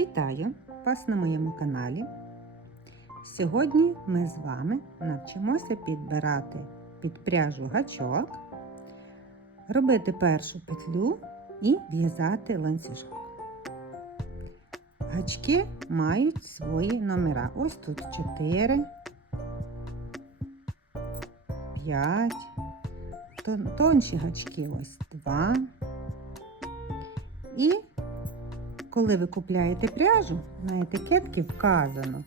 Вітаю вас на моєму каналі. Сьогодні ми з вами навчимося підбирати під пряжу гачок, робити першу петлю і в'язати ланцюжок. Гачки мають свої номера. Ось тут 4, 5, тонші гачки ось 2. І коли ви купляєте пряжу, на етикетці вказано.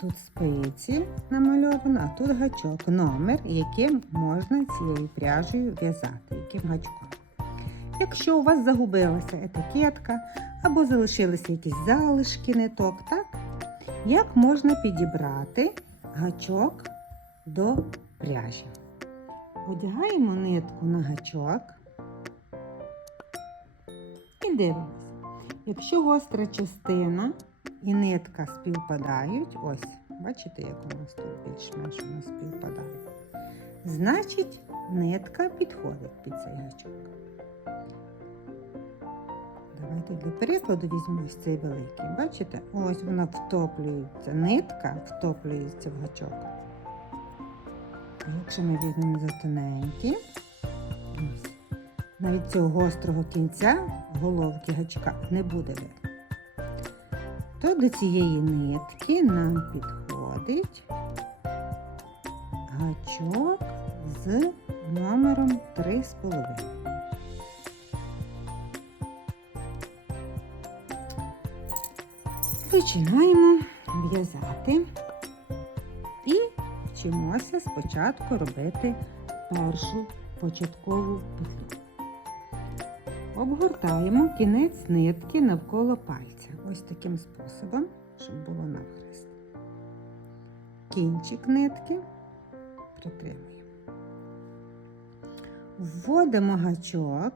Тут спиці намальовано, а тут гачок, номер, яким можна цією пряжею в'язати, яким гачком. Якщо у вас загубилася етикетка або залишилися якісь залишки ниток, так? Як можна підібрати гачок до пряжі? Одягаємо нитку на гачок і дивимося. Якщо гостра частина і нитка співпадають, ось, бачите, як у нас тут більш-менш вона співпадає, значить нитка підходить під цей гачок. Давайте для прикладу візьму ось цей великий. Бачите? Ось вона втоплюється, нитка втоплюється в гачок. Якщо ми візьмемо за тоненький, навіть цього гострого кінця головки гачка не буде видно. То до цієї нитки нам підходить гачок з номером 3,5. Починаємо в'язати і вчимося спочатку робити першу початкову петлю. Обгортаємо кінець нитки навколо пальця. Ось таким способом, щоб було навхрест. Кінчик нитки притримуємо. Вводимо гачок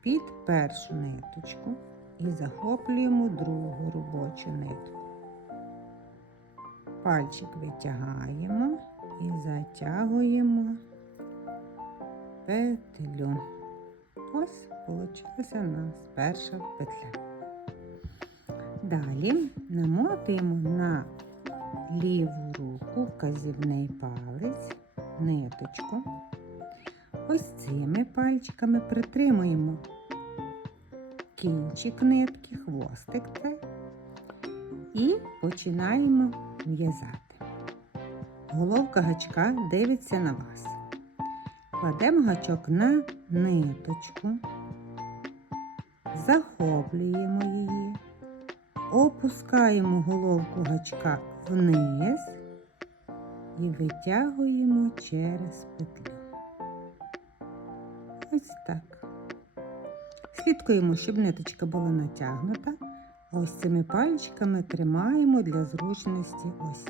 під першу ниточку і захоплюємо другу робочу нитку. Пальчик витягаємо і затягуємо петлю. Ось получилася у нас перша петля. Далі намотуємо на ліву руку вказівний палець, ниточку. Ось цими пальчиками притримуємо кінчик нитки, хвостик це, і починаємо в'язати. Головка гачка дивиться на вас. Кладемо гачок на ниточку, захоплюємо її, опускаємо головку гачка вниз і витягуємо через петлю. Ось так. Слідкуємо, щоб ниточка була натягнута. Ось цими пальчиками тримаємо для зручності ось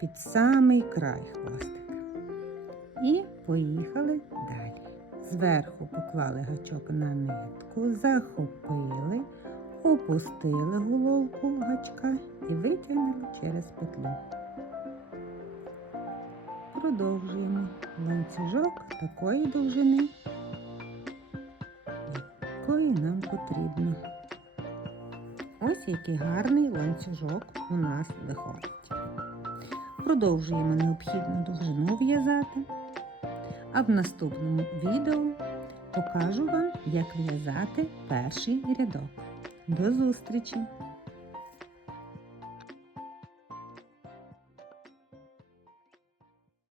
під самий край хвостика. І поїхали далі. Зверху поклали гачок на нитку, захопили, опустили головку гачка і витягнули через петлю. Продовжуємо ланцюжок такої довжини, якої нам потрібно. Ось який гарний ланцюжок у нас виходить. Продовжуємо необхідну довжину в'язати. А в наступному відео покажу вам, як в'язати перший рядок. До зустрічі!